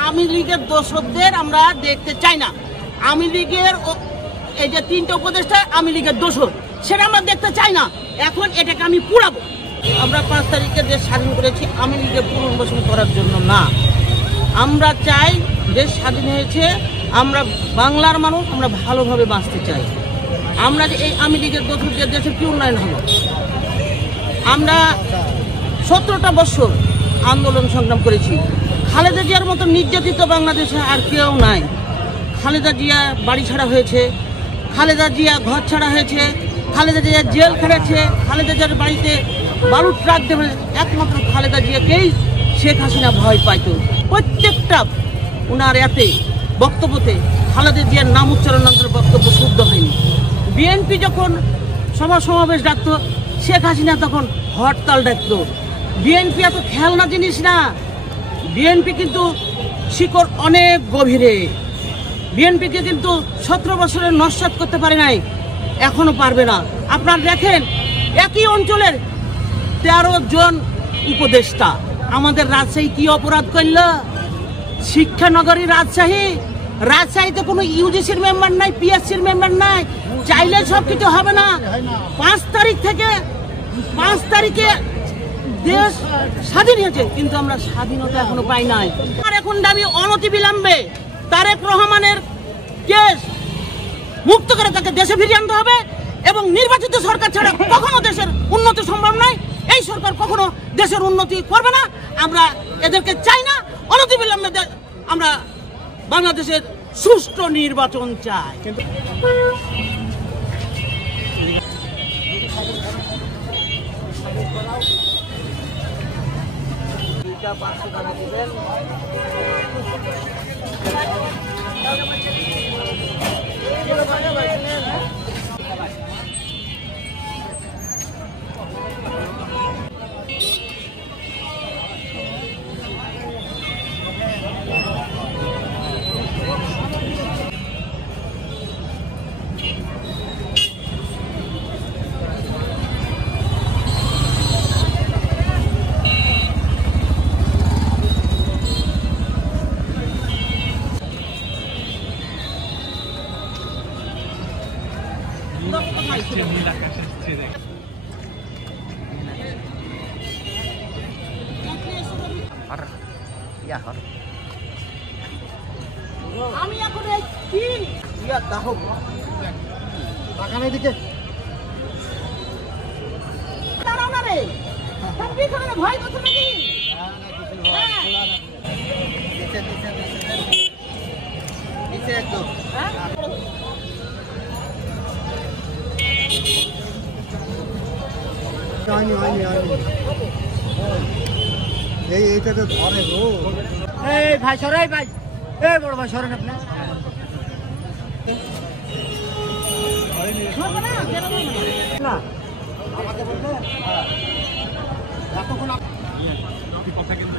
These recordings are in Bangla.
আওয়ামী লীগের দোষদের আমরা দেখতে চাই না। আওয়ামী লীগের এই যে 3টে উপদেষ্টা আওয়ামী লীগের দোষর, সেটা আমরা দেখতে চাই না। এখন এটাকে আমি পুরাবো। আমরা 5 তারিখে দেশ স্বাধীন করেছি আওয়ামী লীগের পুনর্বাসন করার জন্য না। আমরা চাই দেশ স্বাধীন হয়েছে, আমরা বাংলার মানুষ, আমরা ভালোভাবে বাঁচতে চাই। আমরা যে এই আওয়ামী লীগের দোষরদের দেশে কি উন্নয়ন হলো? আমরা 17টা বছর আন্দোলন সংগ্রাম করেছি। খালেদা জিয়ার মতো নির্যাতিত বাংলাদেশে আর কেউ নাই। খালেদা জিয়া বাড়ি ছাড়া হয়েছে, খালেদা জিয়া ঘর ছাড়া হয়েছে, খালেদা জিয়া জেল খেটেছে, খালেদা জিয়ার বাড়িতে বালুর ট্রাক দেবে। একমাত্র খালেদা জিয়াকেই শেখ হাসিনা ভয় পাইত। প্রত্যেকটা ওনার এতে বক্তব্যতে খালেদা জিয়ার নাম উচ্চারণের বক্তব্য শুদ্ধ হয়নি। বিএনপি যখন সভা সমাবেশ ডাকত, শেখ হাসিনা তখন হরতাল ডাকত। বিএনপি এত খেলনা জিনিস না। বিএনপি কিন্তু শিকড় অনেক গভীরে। বিএনপিকে কিন্তু 17 বছরের নস্যাৎ করতে পারে নাই, এখনো পারবে না। আপনারা দেখেন, একই অঞ্চলের 13 জন উপদেষ্টা। আমাদের রাজশাহী কি অপরাধ করল? শিক্ষানগরী রাজশাহীতে কোনো ইউজিসির মেম্বার নাই, পিএসসির মেম্বার নাই। চাইলে সব কিছু হবে না। 5 তারিখে দেশ স্বাধীন হয়েছে, কিন্তু আমরা স্বাধীনতা এখনো পাই নাই। আর এখন দাবি অনতিবিলম্বে তারেক রহমানের কেস মুক্ত করে তাকে দেশে ফিরিয়ে আনতে হবে, এবং নির্বাচিত সরকার ছাড়া কখনো দেশের উন্নতি সম্ভব নয়। এই সরকার কখনো দেশের উন্নতি করবে না। আমরা এদেরকে চাই না। অনতিবিলম্বে আমরা বাংলাদেশের সুষ্ঠু নির্বাচন চাই। আমি এখন কি দিকে দাঁড়াও না রে, ভয় করছো নাকি? এইটাতে ধরে গো। এই ভাই সরাই, ভাই এই বড় ভাই সরেন আপনি। না আমাকে বলতে এতক্ষণ কথা কিন্তু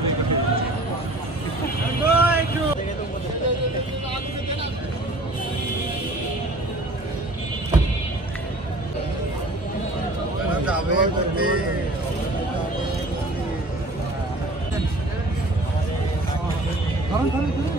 ধরুন